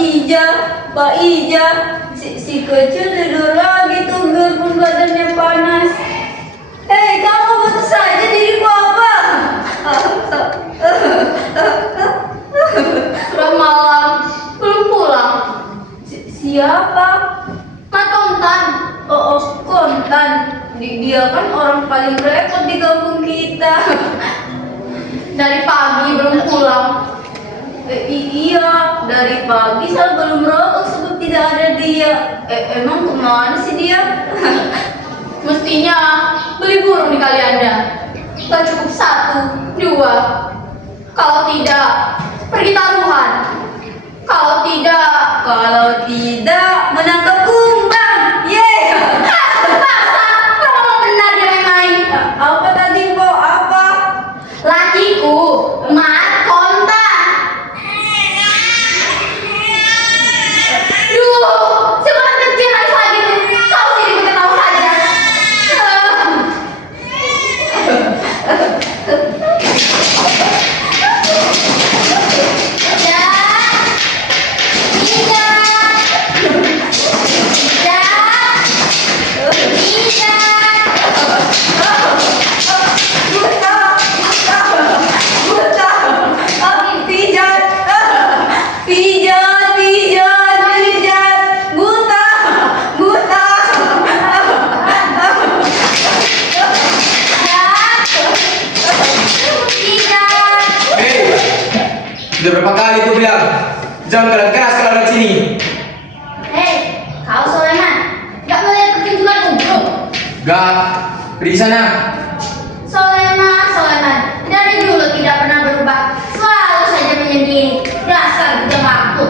Mbak Ija, si kecil tidur lagi tuh biarpun badannya panas. Hei, kamu betul saja diriku apa? Sudah malam, belum pulang. Siapa? Kan Kontan. Oh, Kontan. Dia kan orang paling repot di kampung kita. Dari pagi belum pulang. Iya, dari pagi saya belum rokok sebab tidak ada dia. Emang kemana sih dia? Mestinya beli burung di kali Anda. Tak cukup 1, 2. Kalau tidak, pergi taruhan. Kalau tidak, menangkap kumbang. Yeah. Basta, kamu mau benar dia main-main. Apa tadi kok? Apa? Lakiku, Mas Kontan. Duh, si anak kecil nangis lagi tuh. Kau sih ikut tahu saja. Sudah berapa kali aku bilang, jangan keras kalau di sini. Hei, kau Soleman, gak melihat pertunjukan umroh? Gak, di sana. Soleman, dari dulu tidak pernah berubah, selalu saja menyendiri. Dasar bujang waktu.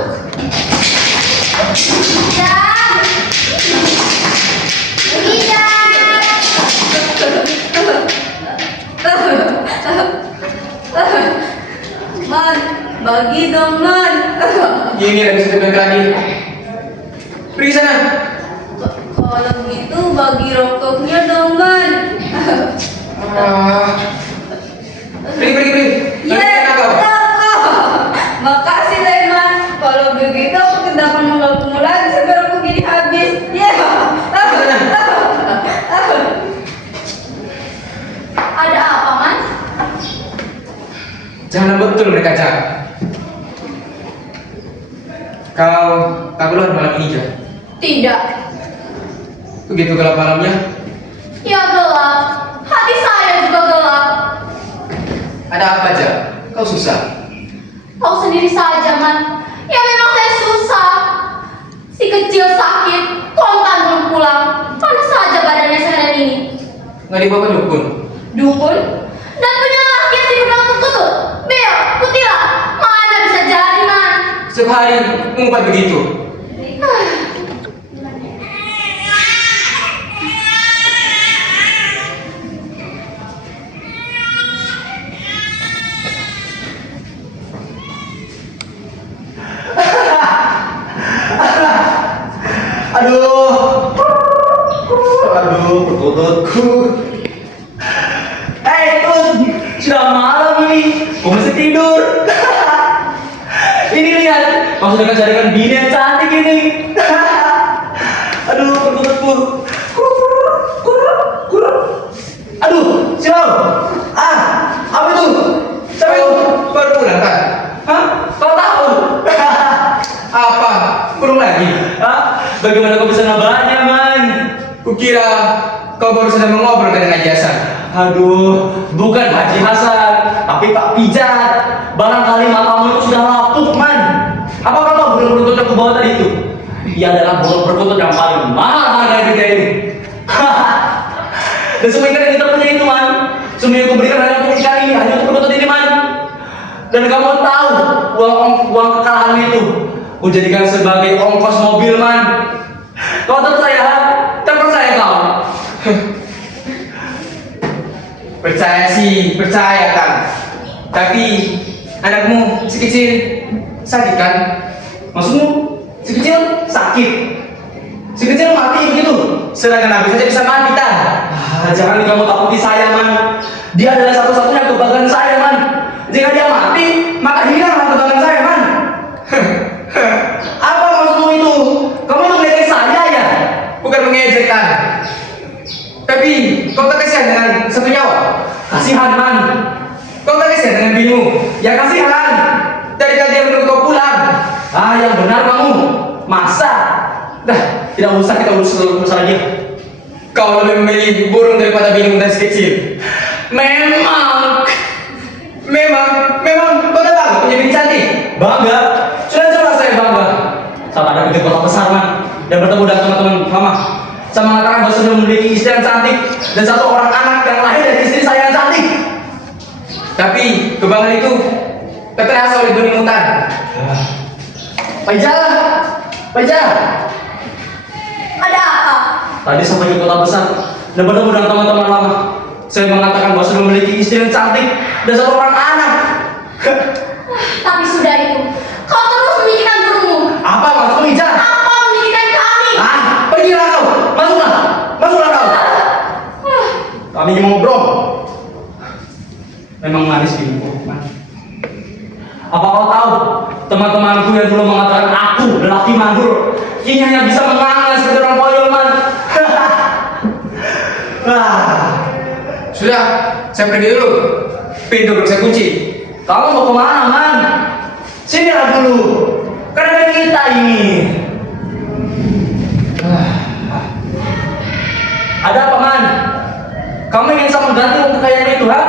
Man, bagi dong man. Ini lagi sudah tadi. Pergi sana. Kalau gitu bagi rokoknya dong man. Pergi. Iya, rokok. Makasih deh man. Kalau begitu aku tidak akan mengganggu lagi sampai rokok gini habis. Iya. Ada apa, Man? Jangan betul mereka Cak. Kau tak keluar malam ini Cak? Tidak. Begitu gelap malamnya. Ya gelap. Hati saya juga gelap. Ada apa Cak? Kau susah. Kau sendiri saja, Man. Ya memang saya susah. Si kecil sakit, Kontan belum pulang. Mana saja badannya sekarang ini? Nggak dibawa ke dukun. Dukun? Dan punya laki yang sibuk dengan tutut. Beo, Kutila, mana bisa jadi, Man? Setiap hari mengumpat begitu. Aduh, perutku. Tut, sudah malam ini. Kau masih tidur? Ini lihat, kau sudah carikan bini yang cantik ini. Aduh, perutku. Aduh, siapa? Apa itu? Siapa itu? Baru pulang kan? Hah? Kau tahu? Apa? Kurung lagi? Bagaimana kau bisa nabahnya, Man? Kukira kau baru sedang mengobrol dengan Haji Hasan. Aduh, bukan Haji Hasan, tapi Pak Pijat. Barangkali matamu itu sudah lapuk, Man. Apa kau tahu burung perkutut yang kubawa tadi itu? Dia adalah burung perkutut yang paling mahal harga dunia ini. Dan semua ikan yang kita punya itu, Man, semua yang kuberikan hanya untuk ikan ini, hanya untuk perkutut ini, Man. Dan kamu tahu uang kekalahan itu kujadikan sebagai ongkos mobil, Man. Kau terpercaya kau? Percaya kan? Tapi anakmu si kecil sakit kan? Maksudmu si kecil sakit? Si kecil mati begitu? Sedangkan Nabi saja bisa mati kan? Jangan kamu takuti saya, Man. Dia adalah satu-satunya kebanggaan saya, Man. Jika dia mati, maka hilanglah kebanggaan saya, Man. satu nyawa. Kasihan man. Kau tak kasihan dengan binimu? Ya kasihan. Dari tadi dia menunggu kau pulang. Ah, yang benar kamu. Masa? Dah, tidak usah kita urus masalah dia. Kau lebih memilih burung daripada binimu dari kecil. Memang. Memang kau tak bangga punya bini cantik. Bangga. Sudah jelas saya bangga. Saat ada di kota besar man dan bertemu dengan teman-teman mama. Saya mengatakan bahwa sudah memiliki istri yang cantik dan satu orang anak yang lahir dari istri saya yang cantik. Tapi kebanggaan itu terasa oleh benih mutan. Paija, Paija. Ada apa? Tadi sampai ke kota besar dan bertemu dengan teman-teman lama. Saya mengatakan bahwa sudah memiliki istri yang cantik dan satu orang anak. Tapi sudah itu, kau terus memikirkan burungmu. Apa maksudmu, Ija? Apa memikirkan kami? Ah, pergilah kau. Masuklah kau. Kami ingin ngobrol. Memang manis dirimu, man. Apa kau tahu teman-temanku yang dulu mengatakan aku lelaki mandul, kini hanya bisa mengangan seperti orang koyol, man. Sudah, saya pergi dulu. Pintu belum saya kunci. Kamu mau kemana, man? Sinilah dulu. Karena kita ini. Ada apa, man? Kamu ingin saya mengganti uang kekayaan itu, ha?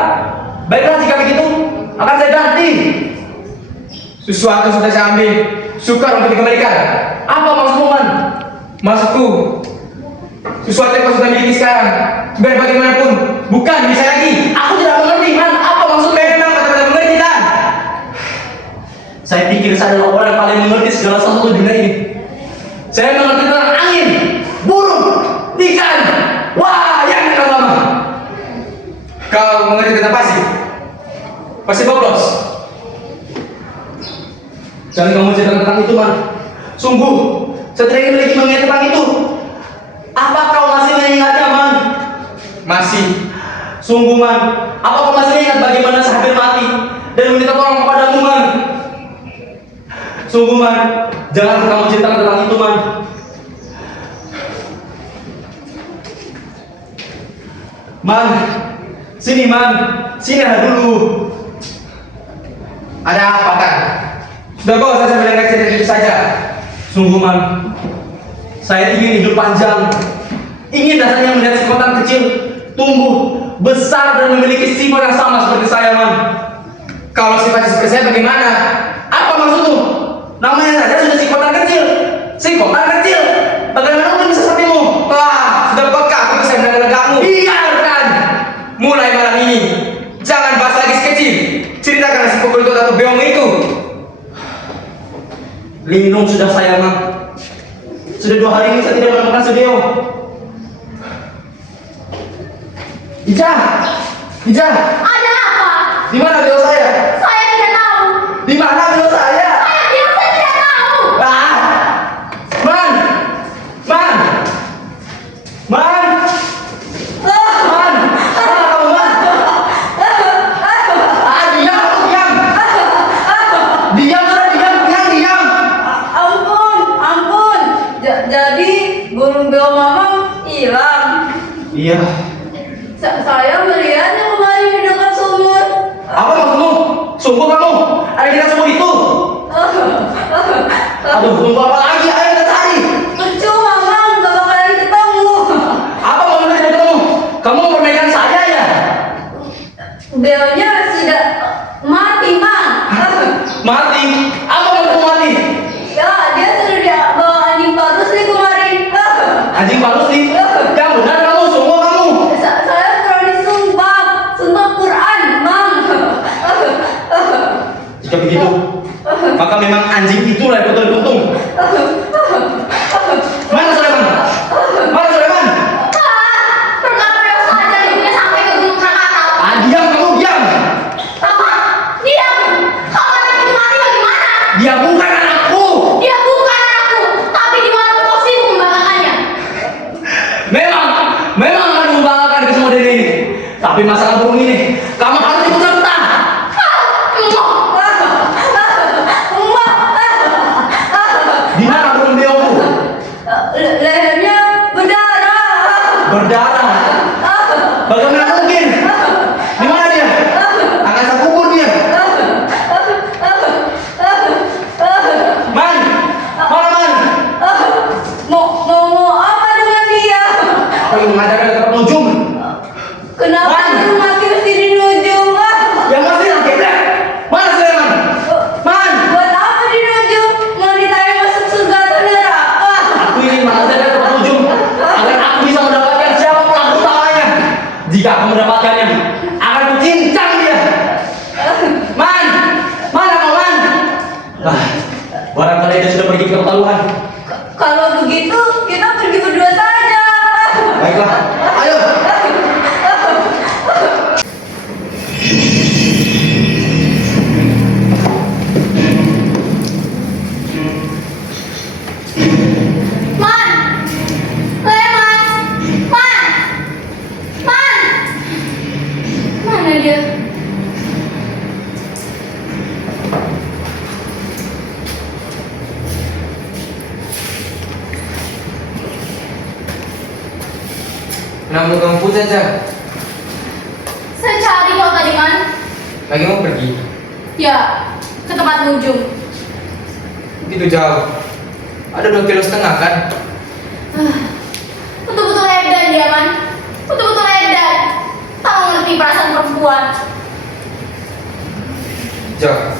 Baiklah jika begitu, akan saya ganti. Sesuatu sudah saya ambil, sukar untuk dikembalikan. Apa maksudmu, man? Maksudku, sesuatu yang kau sudah miliki sekarang, biar bagaimanapun, bukan bisa lagi. Aku tidak mengerti, man. Apa maksudmu? Memang kata-kata mengerti, Tan. Saya pikir saya adalah orang yang paling mengerti segala sesuatu di dunia ini. Saya mengerti tentang angin, burung, ikan. Wah, yang lama. Kau mengerti tentang pasir? Pasir boblos. Jangan kamu cerita tentang itu, man. Sungguh, saya tidak ingin lagi mengingat tentang itu. Apa kau masih mengingatnya, man? Masih. Sungguh, man. Apa kau masih ingat bagaimana saya hampir mati dan meminta tolong kepadamu, man? Sungguh, man. Jangan kamu ceritakan tentang itu, man. Man, sini, man. Sini dulu. Ada apa, Tan? Sudah kau saya mendengar cerita itu saja. Sungguh, man. Saya ingin hidup panjang. Ingin rasanya melihat si kotak kecil tumbuh besar dan memiliki sifat yang sama seperti saya, man. Kalau sifat seperti saya bagaimana? Apa maksudmu? Namanya saja sudah si kotak kecil. Si kotak kecil. Bagaimana mungkin bisa sepertimu? Wah, sudah peka aku bisa mendengar kamu. Biarkan. Mulai malam ini, jangan bahas lagi si kecil. Ceritakan si pukul itu atau beong itu. Lindung sudah saya, man. Sudah 2 hari ini saya tidak menemukan Sudeo. Ija, Ija, Ada apa? di mana beliau saya? Saya tidak tahu. Di mana beliau saya? Saya bilang saya tidak tahu. Ah, man, man, man, man, kamu man. Ah, diam, diam, diam, sudah diam. Ampun. Jadi burung beong mamang hilang. Iya. Saya melihatnya kemarin di dekat sumur. Apa maksudmu? Sungguh kamu? Ada kita semua itu? Aduh, tunggu apa lagi? Ayo kita cari. Percuma, Mang, gak bakalan ketemu. Apa maksudnya tidak ketemu? Kamu mempermainkan saya ya? Beongnya sudah mati, Mang. Mati? Apa maksudmu mati? Ya, dia sudah dibawa anjing parusli kemarin. Anjing Rusli? Yang benar kamu, sungguh kamu. Saya berani sumpah Quran, Mang. Jika begitu, maka memang anjing itulah yang betul untung. Mana Sulaiman? Mana Sulaiman? Perkara saja hidupnya sampai ke Gunung Krakatau. Ah, diam kamu, diam. Apa? Diam. Kalau anak itu mati bagaimana? Dia bukan anakku. Dia bukan anakku, tapi di mana kau sibuk membanggakannya? Memang akan membanggakan ke semua diri ini. Tapi masalah burung ini, kamu harus ikut serta. Di mana burung beongku? Lehernya berdarah. Berdarah. Bagaimana mungkin? bikin ketahuan. Kalau begitu, kita pergi berdua saja. Baiklah, ayo. Man! Man! Man! Man! Mana dia? Kenapa kamu putus aja? Saya cari kau tadi, Man. Lagi mau pergi? Ya, ke tempat ujung. Begitu jauh. Ada 2,5 km kan? Betul-betul edan dia, Man. Betul-betul edan. Tak mengerti perasaan perempuan. Jauh.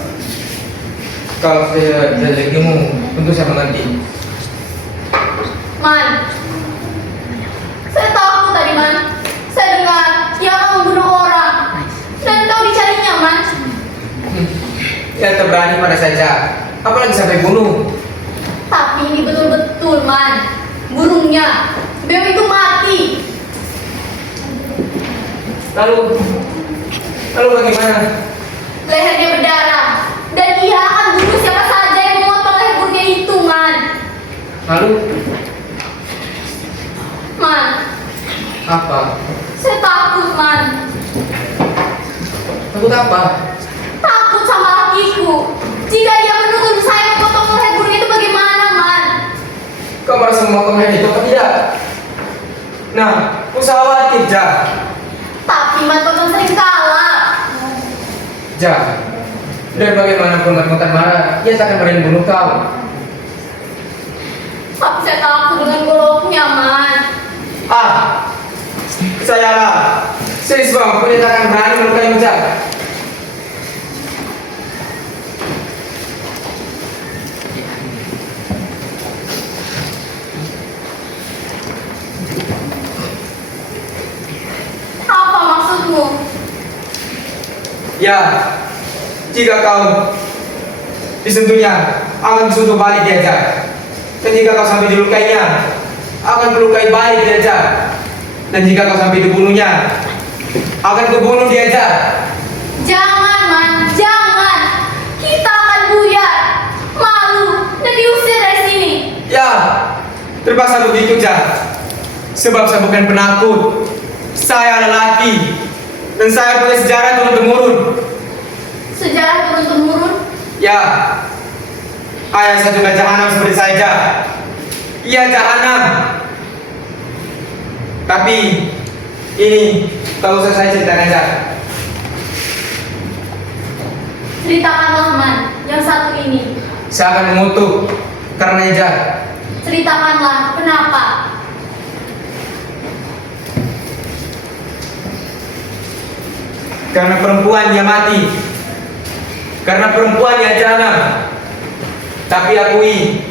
Kalau saya jadimu, tentu saya mengerti. Man, saya takut tadi, Man. Saya dengar dia akan membunuh orang. Dan kau dicarinya, Man. Ya terberani pada saja. Apalagi sampai bunuh. Tapi ini betul-betul, Man. Burungnya, beo itu mati. Lalu bagaimana? Lehernya berdarah. Dan dia akan bunuh siapa saja yang memotong leher burungnya itu, Man. Lalu Man, apa? saya takut, Man. Takut apa? Takut sama lakiku. Jika dia menuntut saya memotong leher burung itu bagaimana, Man? Kau merasa memotong leher itu apa tidak? Nah, usah khawatir, Ja. Tapi Man, kau kan sering kalah. Ja, dan bagaimanapun Matan marah, ia tak akan berani bunuh kau. Tapi saya takut dengan goloknya, Man. Percayalah, serius bang, pun dia tak akan berani melukai Ja. Apa maksudmu? Ya, jika kau disentuhnya, akan disentuh balik dia, Ja. Dan jika kau sampai dilukainya, akan melukai balik dia, Ja. Dan jika kau sampai dibunuhnya, akan kebunuh dia, Ja. Jangan, Man, jangan. Kita akan buyar, malu, dan diusir dari sini. Ya, terpaksa begitu, Ja. Sebab saya bukan penakut. Saya lelaki, dan saya punya sejarah turun-temurun. Sejarah turun-temurun. Ya, ayah saya juga jahanam seperti saya, Ja. Ia jahanam. Tapi ini tak usah saya ceritakan, Ja. Ceritakanlah, Man, yang satu ini. Saya akan mengutuk karena Ja. Ceritakanlah kenapa. Karena perempuan dia mati. Karena perempuan dia jahanam. Tapi akui,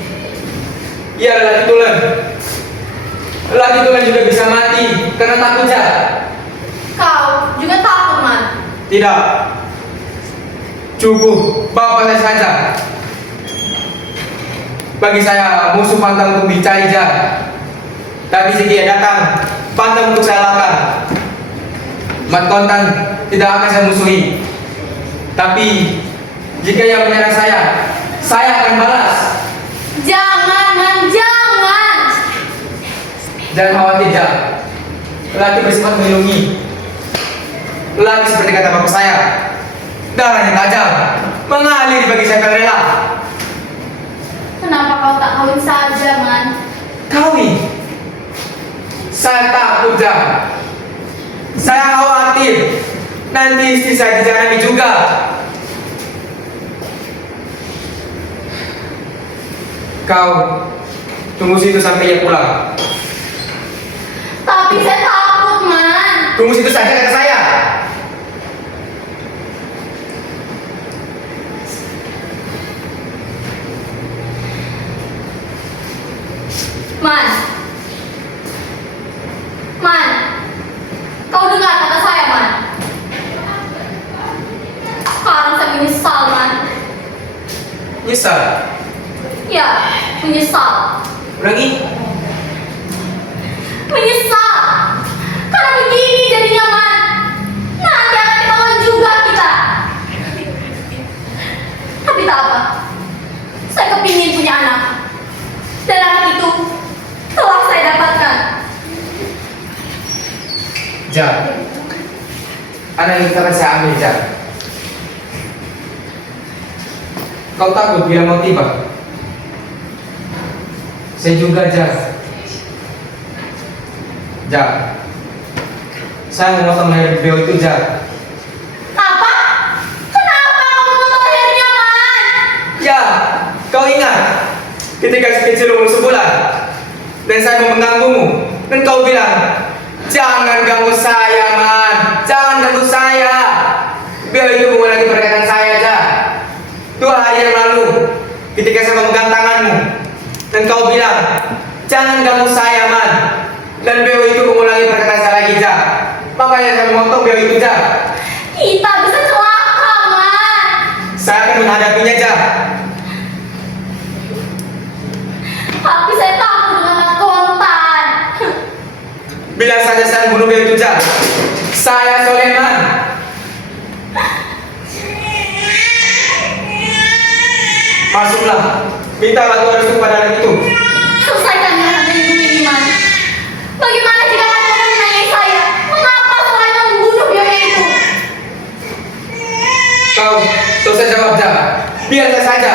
ia adalah titulan. Lelaki tulen juga bisa mati karena takut, Ja. Kau juga takut, Man. Tidak. Cukup, bawa saya saja. Bagi saya musuh pantang untuk dicari, Ja. Tapi jika ia datang, pantang untuk saya lakukan. Mat Kontan tidak akan saya musuhi. Tapi jika ia menyerang saya akan balas. Jangan, Man, jangan. Jangan khawatir, Ja. Lelaki bersifat melindungi. Lelaki seperti kata bapak saya, darahnya tajam, mengalir bagi saya rela. Kenapa kau tak kawin saja, Man? Kawin? Saya takut, Ja. Saya khawatir nanti istri saya dijalani juga. Kau tunggu situ sampai ia pulang. Tapi saya takut, Man. Tunggu situ saja kata saya. Man. Man. Kau dengar kata saya, Man. Sekarang saya menyesal, Man. Nyesal. Ya, Menyesal. Ulangi. Menyesal. Karena begini jadinya, Man. Nanti akan ketahuan juga kita. Tapi tak apa. Saya kepingin punya anak. Dan anak itu telah saya dapatkan. Ja. Anak itu akan saya ambil, Ja. Kau takut bila mau tiba? Saya juga, Ja. Ja. Saya mau potong leher beliau itu, Ja. Apa? Kenapa kamu potong lehernya, Man? Ya, kau ingat ketika kecil umur sebulan dan saya mau mengganggumu dan kau bilang, jangan ganggu saya, Man, jangan ganggu saya. Biar itu mengulangi perkataan saya, Ja. 2 hari yang lalu ketika saya memegang tanganmu dan kau bilang, jangan ganggu saya, Man, dan beliau itu mengulangi perkataan saya lagi, Ja. Makanya saya memotong beliau itu, Ja. Kita bisa celaka, Man. Saya akan menghadapinya, Ja. Tapi saya takut dengan Mas Kontan. Bila saja saya membunuh beliau itu, Ja. Saya Soleman. Masuklah, minta bantuan restu kepada anak itu. Selesaikan dengan hidup ini, Man. Bagaimana jika Mas Kontan menanyai saya, mengapa Soleman membunuh bionya itu? Kau saya jawab, Ja. Biar saya saja.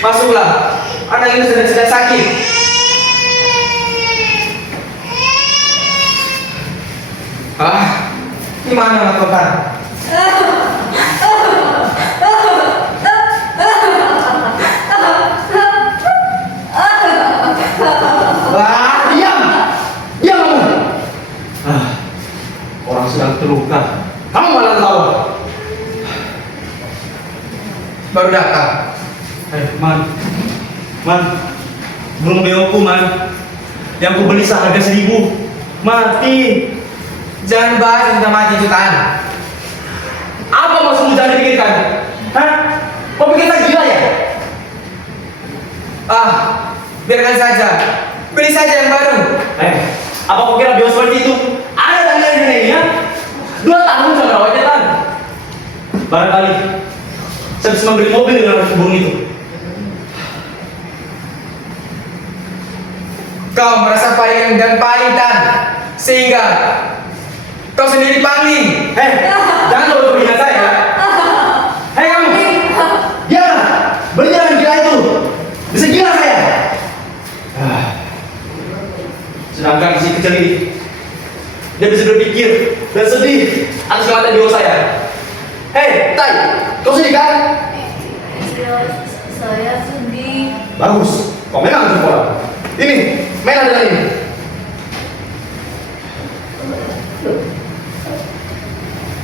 Masuklah, anak itu sedang sakit. Gimana, Mas Kontan? Wah, diam! Diam kamu! Orang sedang terluka. Kamu malah tawa. Baru datang. Man. Burung beoku, Man. Yang ku beli seharga 1.000. Mati. Jangan bahas tentang mati jutaan. Apa maksudmu jangan dipikirkan? Hah? Kau pikir saya gila ya? Biarkan saja. Beli saja yang baru. Apa kau kira bio seperti itu? Ada tanggal ini ya? 2 tahun saya merawatnya, Tan. Barangkali saya bisa membeli mobil dengan burung itu. Kau merasa paling dan paling, Tan, sehingga kau sendiri paling. Jangan coba menghina saya. Hei kamu, diamlah. Berjalan gila itu. Bisa gila saya. Sedangkan si kecil ini, dia bisa berpikir dan sedih atas kematian bio saya. Hei, Tai, kau sedih kan? Saya sedih. Bagus, kau memang jempol. Ini, main dengan ini.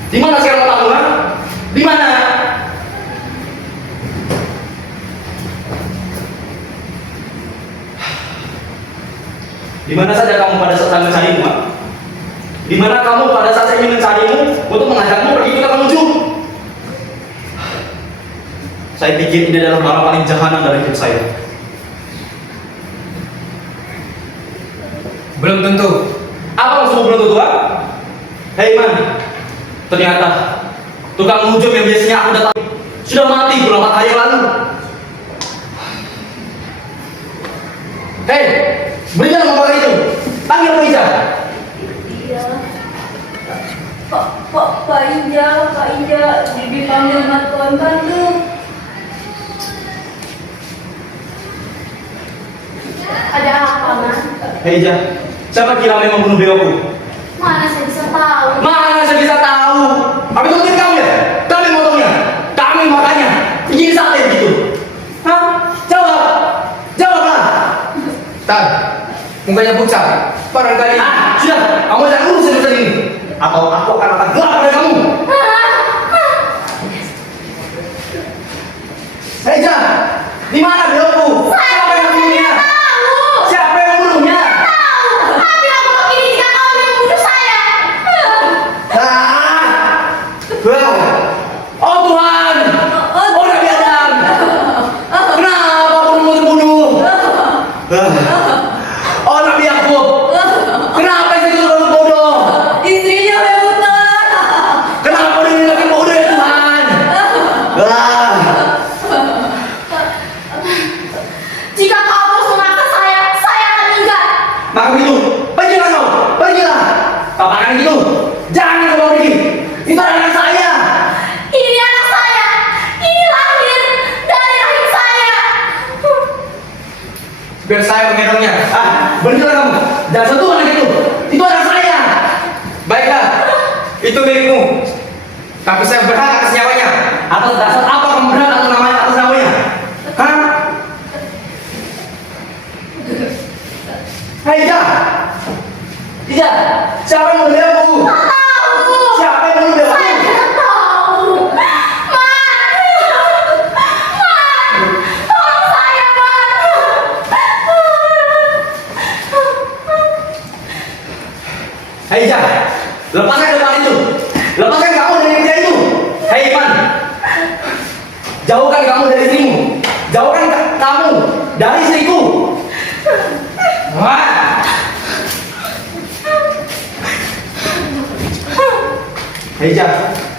Di mana sekarang otakmu, ha? Di mana? Di mana saja kamu pada saat saya mencarimu, ha? Di mana kamu pada saat saya ingin mencarimu untuk mengajakmu pergi ke tempat ujung? Saya pikir ini adalah barang paling jahanam dari hidup saya. Belum tentu. Apa maksudmu belum tentu, ha? Hei, Man. Ternyata tukang ujung yang biasanya aku datang sudah mati beberapa hari yang lalu. Hei, berikan nomor itu. Panggil polisi. Iya. Pak Ija, dipanggil Mas Kontan tuh. Ada apa, Man? Hei, Ja. Siapa kira memang bunuh beoku? Mana saya bisa tahu? Mana saya bisa tahu? Apa itu mungkin kamu ya? Kami motongnya, kami makanya bikin sate begitu. Hah? Jawablah. Tan, mukanya pucat. Barangkali. Sudah, kamu jangan urus urusan ini. Atau aku akan gelap pada kamu. Hei, Ja, di mana beoku? Siapa yang membunuhnya? Siapa yang membunuhnya? Tapi aku begini jika kau yang membunuh saya. Oh Tuhan, oh Nabi Adam, kenapa kamu mau terbunuh? Oh Nabi Yakub, kenapa saya itu orang bodoh? Istrinya rebutan. Kenapa dia lagi bodoh ya Tuhan? Jika kau terus memaksa saya akan tinggal. Maka begitu, pergilah kau, pergilah. Katakan gitu, jangan kau pergi. Itu anak saya. Ini anak saya. Ini lahir dari rahim saya. Biar saya menggendongnya. Berhentilah kamu. Jangan sentuh anak itu. Itu anak saya. Baiklah, itu milikmu. Tapi saya berhak atas nyawanya. Atas dasar apa kamu berhak atas namanya? Hah? Hei, Ija! Ija! Siapa yang membeli aku? Tahu. Siapa yang membeli aku? Saya tidak tahu. Tolong saya, Hei, Ija! Lepaskan depan itu. Lepaskan kamu dari pria itu. Hei, Iman! Jauhkan kamu dari istrimu. Jauhkan kamu dari istriku. Wah! Hei, Ija!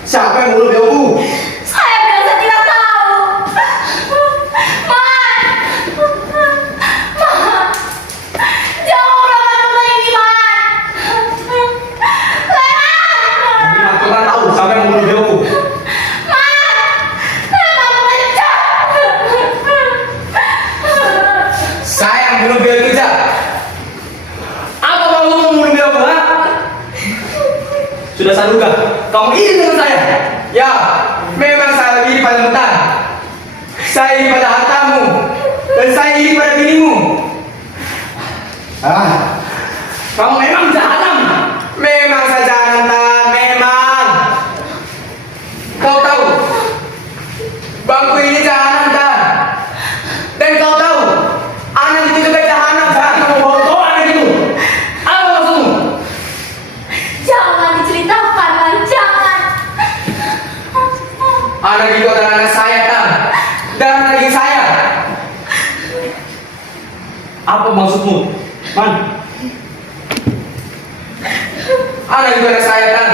Siapa yang membeli aku? Saya benar tidak tahu. Jawablah pertanyaan ini, Tapi aku tak tahu siapa yang membeli aku. Saya yang bunuh beliau itu, Jak. Apa kamu mau membeli aku, ha? Sudah saya duga, kamu iri dengan saya. Ya, memang saya iri pada hutan. Saya iri pada hartamu. Dan saya iri pada dirimu. Kamu memang jahanam. Memang saya jahanam, Tan. Memang. Kau tahu, bangku ini jahanam, Tan. Dan kau tahu, anak itu juga jahanam, Tan. Kamu bodoh anak itu. Apa maksudmu? Jangan diceritakan, Man. Jangan. Anak itu adalah anak saya, Tan. Darah daging saya. Apa maksudmu, Man? Anak itu anak saya, Tan.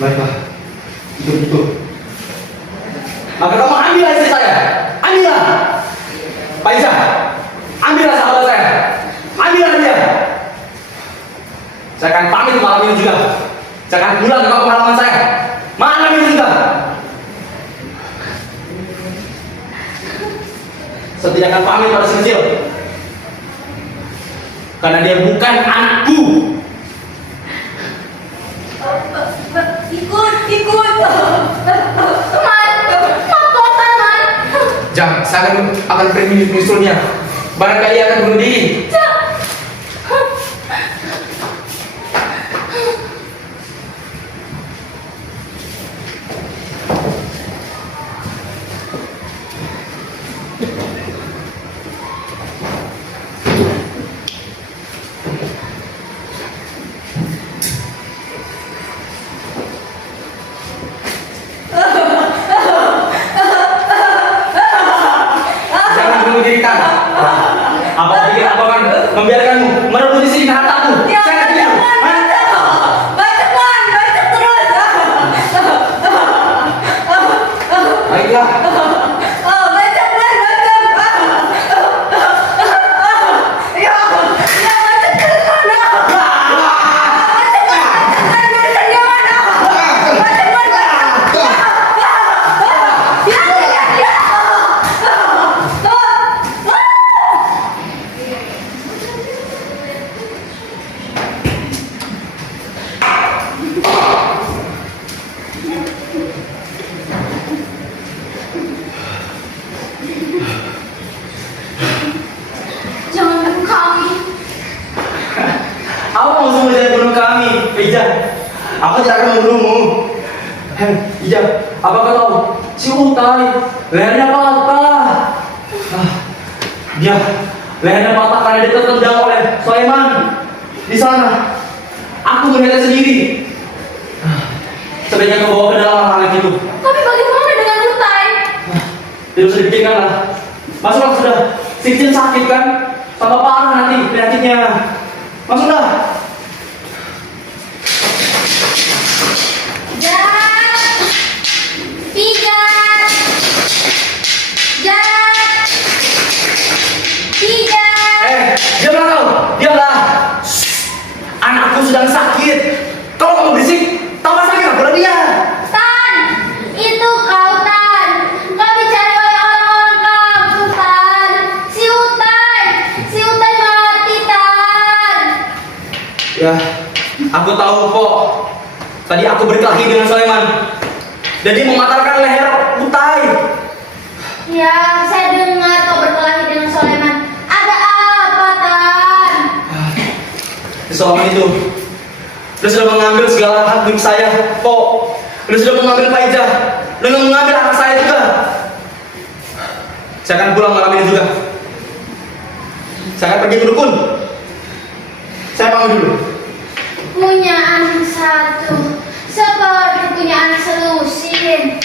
Baiklah, itu. Maka kamu ambillah istri saya. Ambillah. Pak Iza, ambillah sahabat saya. Ambillah dia. Saya akan pamit malam ini juga. Saya akan pulang ke kampung halaman saya. Malam ini juga. Saya tidak akan pamit pada si kecil. Karena dia bukan anakku. Ikut. Man. Jangan, saya akan pergi menyusulnya. Barangkali akan bunuh diri. Jangan bunuh diri, Tan. Apa pikir aku akan membiarkanmu merebut isi hartaku? Ya, Saya tidak. baca terus. Baiklah. Baca. Ya, baca terus. Jangan bunuh kami. Apa maksudmu jangan bunuh kami, Ija? Aku tidak akan membunuhmu. Hei, Ija, apa kau tahu? Si Utai, lehernya patah. Dia, lehernya patah karena dia tertendang oleh Sulaiman. Di sana, aku melihatnya sendiri. Sebaiknya kau bawa ke dalam anak itu. Tapi bagaimana dengan Utai? Dia Tidak usah dipikirkan lah. Masuklah sudah. Si kecil sakit kan? Tambah parah nanti penyakitnya. Masuklah. Jat, pijat, jat, pijat. Diamlah kau. Diamlah. Anakku sedang sakit. Kalau kamu berisik, tambah sakit apa lagi dia? Tan, itu kau Tan. Kau dicari oleh orang-orang kampung Tan. Si Utan mati Tan. Ya, aku tahu kok. Tadi aku berkelahi dengan Soleman. Jadi mematahkan leher Utai. Ya, saya dengar kau berkelahi dengan Soleman. Ada apa Tan? Soleman itu dia sudah mengambil segala hak milik saya. Kok dia sudah mengambil Faizah dan mengambil anak saya juga. Saya akan pulang malam ini juga. Saya akan pergi ke dukun. Saya pamit dulu. Punya anak satu, seperti punya anak selusin.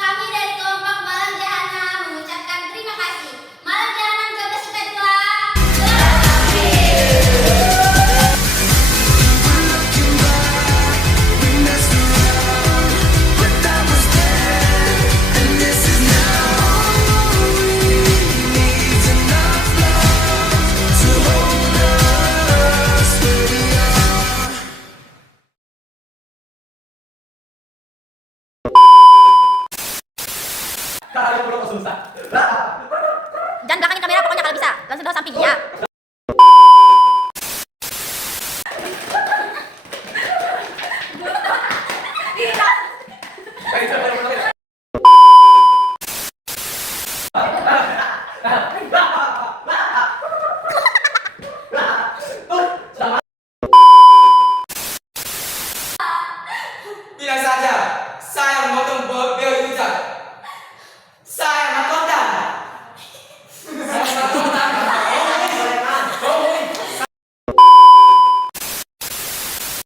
Kami dari kelompok Malam Jahanam mengucapkan terima kasih. Malam Jahanam jaga sukacita. Jangan belakangin kamera pokoknya kalau bisa. Langsung dong samping ya. Ayo,